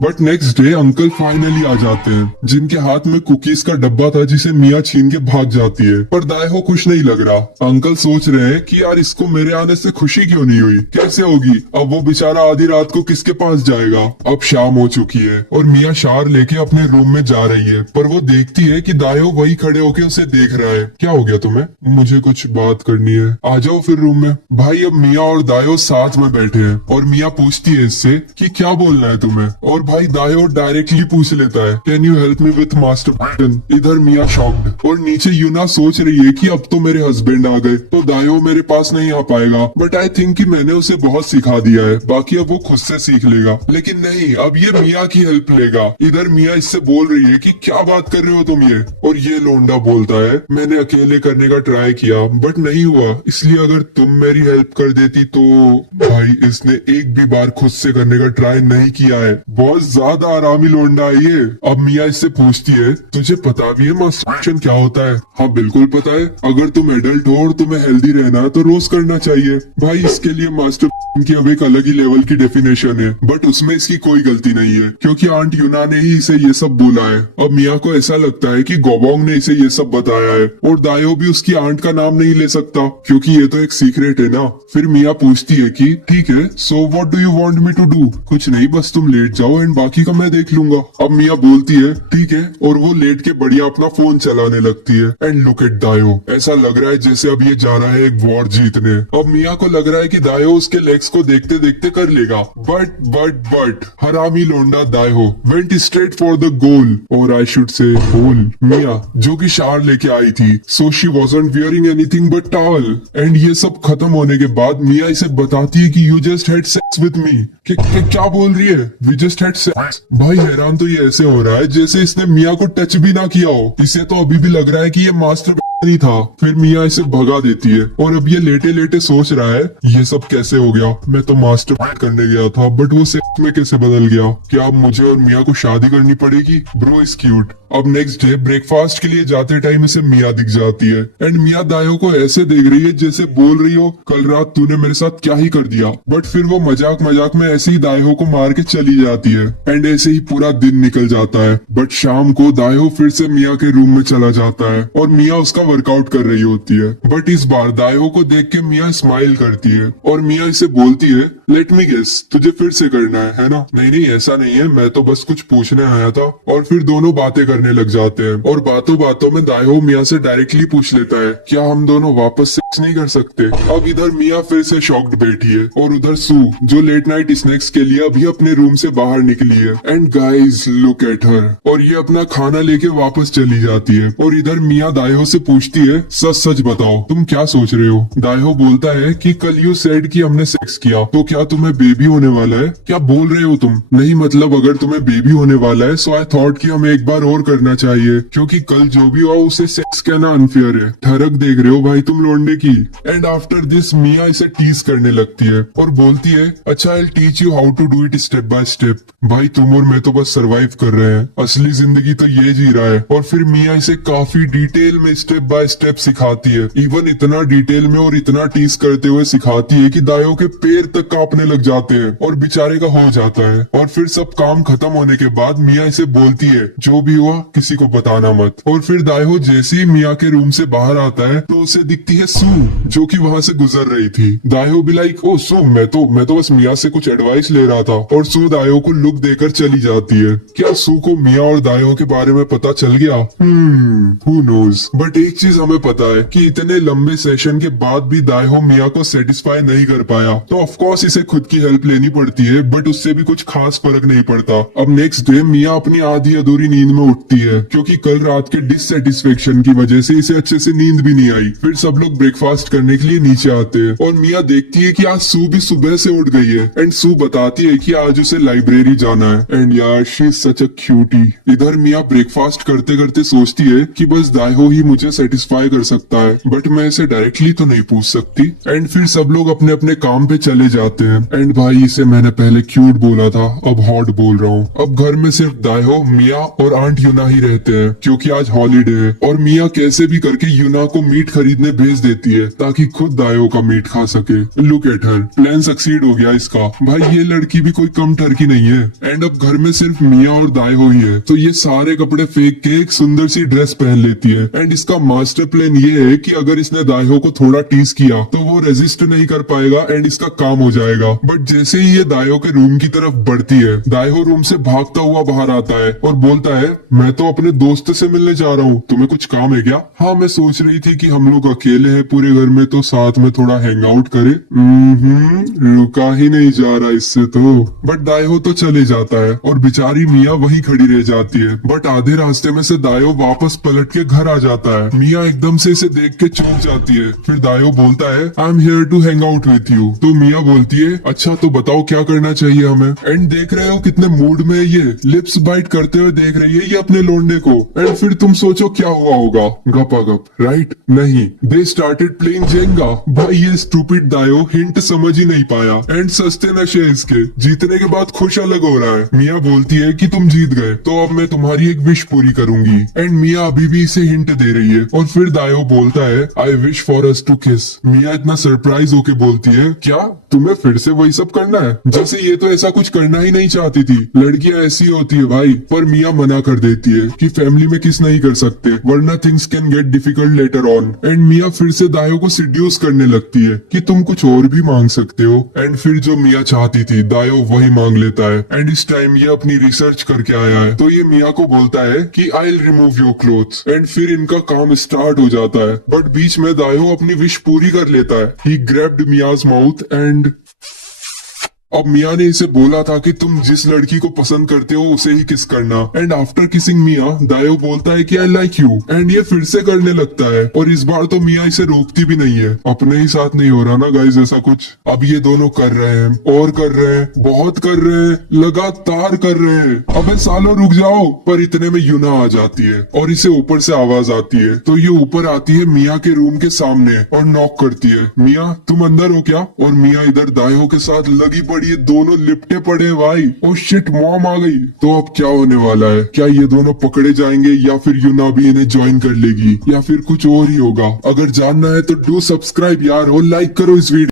But next day uncle finally आ जाते हैं, जिनके हाथ में कुकीज का डब्बा था जिसे मिया छीन के भाग जाती है। पर दायहो खुश नहीं लग रहा। अंकल सोच रहे हैं कि यार इसको मेरे आने से खुशी क्यों नहीं हुई, कैसे होगी, अब वो बेचारा आधी रात को किसके पास जाएगा। अब शाम हो चुकी है और मिया शार लेके अपने रूम में जा रही है, पर वो देखती है कि दायहो वही खड़े होके उसे देख रहा है। क्या हो गया तुम्हें? मुझे कुछ बात करनी है। आ जाओ फिर रूम में। भाई अब मिया और दायहो साथ में बैठे हैं और मिया पूछती है इससे कि क्या बोलना है तुम्हें, और भाई दायहो डायरेक्टली पूछ लेता है can you help me with masturbation. इधर मिया शॉक्ड और नीचे यूना सोच रही है कि अब तो मेरे हस्बैंड आ गए तो दायहो मेरे पास नहीं आ पाएगा, बट आई थिंक कि मैंने उसे बहुत सिखा दिया है, बाकी अब वो खुद से सीख लेगा। लेकिन नहीं, अब ये मिया की हेल्प लेगा। इधर मिया इससे बोल रही है कि क्या बात कर रहे हो तुम ये, और ये लोंडा बोलता है मैंने अकेले करने का ट्राई किया बट नहीं हुआ, इसलिए अगर तुम मेरी हेल्प कर देती तो। भाई इसने एक भी बार खुद से करने का ट्राई नहीं किया है, बहुत ज्यादा आरामी लोंडा है ये। अब मिया इससे पूछती है तुझे पता भी है मास्टरबेशन क्या होता है? हाँ बिल्कुल पता है, अगर तुम एडल्ट हो और तुम्हें हेल्दी रहना है तो रोज करना चाहिए। भाई इसके लिए मास्टरबेशन की अब एक अलग ही लेवल की डेफिनेशन है, बट उसमें इसकी कोई गलती नहीं है क्योंकि आंट यूना ने ही इसे ये सब बोला है। अब मिया को ऐसा लगता है कि गोबोंग ने इसे ये सब बताया है और दायो भी उसकी आंट का नाम नहीं ले सकता क्योंकि ये तो एक सीक्रेट है ना। फिर मिया पूछती है कि ठीक है so what do you want me to do? कुछ नहीं, बस तुम लेट जाओ एंड बाकी का मैं देख लूंगा। अब मिया बोलती है ठीक है, और वो लेट के बढ़िया अपना फोन चलाने लगती है। एंड लुक एट दायो, ऐसा लग रहा है जैसे अब ये जा रहा है एक वॉर जीतने। अब मिया को लग रहा है कि दायो उसके लेग्स को देखते देखते कर लेगा, बट हरामी लोंडा दायो went straight for the goal, और आई शुड से होल। मिया जो कि शार लेके आई थी, so she wasn't wearing anything but towel. And ये सब खत्म होने के बाद मिया इसे बताती है कि you just had sex with me. क्या बोल रही है? We just had sex. भाई हैरान तो ये ऐसे हो रहा है जैसे इसने मिया को टच भी ना किया हो। इसे तो अभी भी लग रहा है कि ये मास्टर नहीं था। फिर मिया इसे भगा देती है और अब ये लेटे लेटे सोच रहा है ये सब कैसे हो गया, मैं तो मास्टर करने गया था बट वो सेक्स में कैसे बदल गया। क्या अब मुझे और मिया को शादी करनी पड़ेगी? Bro is cute. अब नेक्स्ट डे ब्रेकफास्ट के लिए जाते टाइम इसे मिया दिख जाती है एंड मिया दायो को ऐसे देख रही है जैसे बोल रही हो कल रात तूने मेरे साथ क्या ही कर दिया। बट फिर वो मजाक मजाक में ऐसे ही दायो को मार के चली जाती है एंड ऐसे ही पूरा दिन निकल जाता है। बट शाम को दायो फिर से मिया के रूम में चला जाता है और मिया उसका वर्कआउट कर रही होती है। बट इस बार दायो को देख के मिया स्माइल करती है और मिया इसे बोलती है लेट मी गेस, तुझे फिर से करना है ना? नहीं ऐसा नहीं है, मैं तो बस कुछ पूछने आया था। और फिर दोनों बातें करने लग जाते हैं और बातों बातों में दायो मिया से डायरेक्टली पूछ लेता है क्या हम दोनों वापस सेक्स नहीं कर सकते? अब इधर मिया फिर से शॉक्ड बैठी है और उधर सू जो लेट नाइट स्नैक्स के लिए अभी अपने रूम से बाहर निकली है। And guys look at her, और ये अपना खाना लेके वापस चली जाती है। और इधर मिया दायो से पूछती है सच सच बताओ तुम क्या सोच रहे हो? दायो बोलता है कि कल यू सेड कि हमने सेक्स किया तो क्या तुम्हें बेबी होने वाला है? क्या बोल रहे हो तुम? नहीं मतलब अगर तुम्हें बेबी होने वाला है सो आई थॉट कि हमें एक बार और करना चाहिए क्योंकि कल जो भी हुआ उसे सेक्स कहना अनफेयर है। ठरक देख रहे हो भाई तुम लोंडे की। एंड आफ्टर दिस मिया इसे टीज करने लगती है और बोलती है अच्छा I teach you how to do it step by step. भाई तुम और मैं तो बस सरवाइव कर रहे हैं, असली जिंदगी तो ये जी रहा है। और फिर मिया इसे काफी डिटेल में स्टेप बाय स्टेप सिखाती है, इवन इतना डिटेल में और इतना टीज करते हुए सिखाती है कि दायो के पैर तक कांपने लग जाते हैं और बेचारे का हो जाता है। और फिर सब काम खत्म होने के बाद मिया इसे बोलती है जो भी हुआ किसी को बताना मत। और फिर दायो जैसे ही मिया के रूम से बाहर आता है तो उसे दिखती है सू जो कि वहां से गुजर रही थी। दायो भी लाइक ओ सू मैं तो बस मिया से कुछ एडवाइस ले रहा था। और सू दायो को लुक देकर चली जाती है। क्या सू को मिया और दायो के बारे में पता चल गया? Who knows. बट एक चीज हमें पता है कि इतने लंबे सेशन के बाद भी दायो मिया को सेटिस्फाई नहीं कर पाया तो ऑफ कोर्स इसे खुद की हेल्प लेनी पड़ती है, बट उससे भी कुछ खास फर्क नहीं पड़ता। अब नेक्स्ट डे मिया अपनी आधी अधूरी नींद में उठती है क्योंकि कल रात के डिससेटिस्फेक्शन की वजह से इसे अच्छे से नींद भी नहीं आई। फिर सब लोग ब्रेकफास्ट करने के लिए नीचे आते हैं और मिया देखती है कि आज सू भी सुबह से उठ गई है एंड सू बताती है कि आज उसे लाइब्रेरी जाना है। एंड यार she is such a cutie. इधर मिया ब्रेकफास्ट करते करते सोचती है कि बस दायो ही मुझे सेटिस्फाई कर सकता है, बट मैं इसे डायरेक्टली तो नहीं पूछ सकती। एंड फिर सब लोग अपने अपने काम पे चले जाते हैं। एंड भाई इसे मैंने पहले क्यूट बोला था, अब हॉट बोल रहा हूँ। अब घर में सिर्फ दायो, मिया और आंट यूना बना ही रहते हैं क्योंकि आज हॉलीडे है। और मिया कैसे भी करके यूना को मीट खरीदने भेज देती है ताकि खुद दायो का मीट खा सके। Look at her, plan succeed हो गया इसका। भाई ये लड़की भी कोई कम टर्की नहीं है। एंड अब घर में सिर्फ मिया और दायो ही है, तो ये सारे कपड़े फेंक के एक सुंदर सी ड्रेस पहन लेती है। एंड इसका मास्टर प्लान ये है कि अगर इसने दायो को थोड़ा टीज किया तो वो रेजिस्ट नहीं कर पाएगा एंड इसका काम हो जाएगा। बट जैसे ही ये दायो के रूम की तरफ बढ़ती है, दायो रूम से भागता हुआ बाहर आता है और बोलता है, मैं तो अपने दोस्त से मिलने जा रहा हूँ, तुम्हें कुछ काम है क्या? हाँ, मैं सोच रही थी कि हम लोग अकेले हैं पूरे घर में, तो साथ में थोड़ा हैंग आउट करे। रुका ही नहीं जा रहा इससे तो। बट दायो तो चले जाता है और बेचारी मिया वहीं खड़ी रह जाती है। बट आधे रास्ते में से दायो वापस पलट के घर आ जाता है। मिया एकदम से इसे देख के चौंक जाती है। फिर दायो बोलता है, I am here to hang out with you. तो मिया बोलती है, अच्छा तो बताओ क्या करना चाहिए हमें। एंड देख रहे हो कितने मूड में ये लिप्स बाइट करते हुए देख रही है ये अपने लोंडे को। एंड फिर तुम सोचो क्या हुआ होगा? गपागप, राइट? नहीं, दे स्टार्टेड प्लेइंग जेंगा। भाई ये स्टूपिड दायो हिंट समझ ही नहीं पाया। एंड सस्ते नशे इसके, जीतने के बाद खुश अलग हो रहा है। मिया बोलती है कि तुम जीत गए तो अब मैं तुम्हारी एक विश पूरी करूंगी। एंड मिया अभी भी इसे हिंट दे रही है। और फिर दायो बोलता है, I wish for us to kiss. Mia इतना सरप्राइज होके बोलती है, क्या तुम्हें फिर से वही सब करना है? जैसे ये तो ऐसा कुछ करना ही नहीं चाहती थी। लड़कियां ऐसी होती है भाई। पर मिया मना कर देती है कि फैमिली में किस नहीं कर सकते, वरना things can get difficult later on. And मिया फिर से दायो को सिड्यूस करने लगती है कि तुम कुछ और भी मांग सकते हो। एंड फिर जो मिया चाहती थी दायो वही मांग लेता है। एंड इस टाइम ये अपनी रिसर्च करके आया है, तो ये मिया को बोलता है कि I will remove your clothes. And फिर इनका काम स्टार्ट हो जाता है। बट बीच में दायो अपनी विश पूरी कर लेता है। ही ग्रैब्ड मियाज माउथ एंड अब मिया ने इसे बोला था कि तुम जिस लड़की को पसंद करते हो उसे ही किस करना। एंड आफ्टर किसिंग मिया, दायो बोलता है कि आई लाइक यू। एंड ये फिर से करने लगता है और इस बार तो मिया इसे रोकती भी नहीं है। अपने ही साथ नहीं हो रहा ना गाइस ऐसा कुछ। अब ये दोनों कर रहे हैं और कर रहे हैं, बहुत कर रहे हैं, लगातार कर रहे हैं। अबे सालों रुक जाओ। पर इतने में यूना आ जाती है और इसे ऊपर से आवाज आती है। तो ये ऊपर आती है मिया के रूम के सामने और नॉक करती है। मिया तुम अंदर हो क्या? और मिया इधर दायो के साथ लगी ये दोनों लिपटे पड़े हैं भाई। ओ शिट, मॉम आ गई। तो अब क्या होने वाला है? क्या ये दोनों पकड़े जाएंगे या फिर यूना भी इन्हें ज्वाइन कर लेगी या फिर कुछ और ही होगा? अगर जानना है तो डू सब्सक्राइब यार और लाइक करो इस वीडियो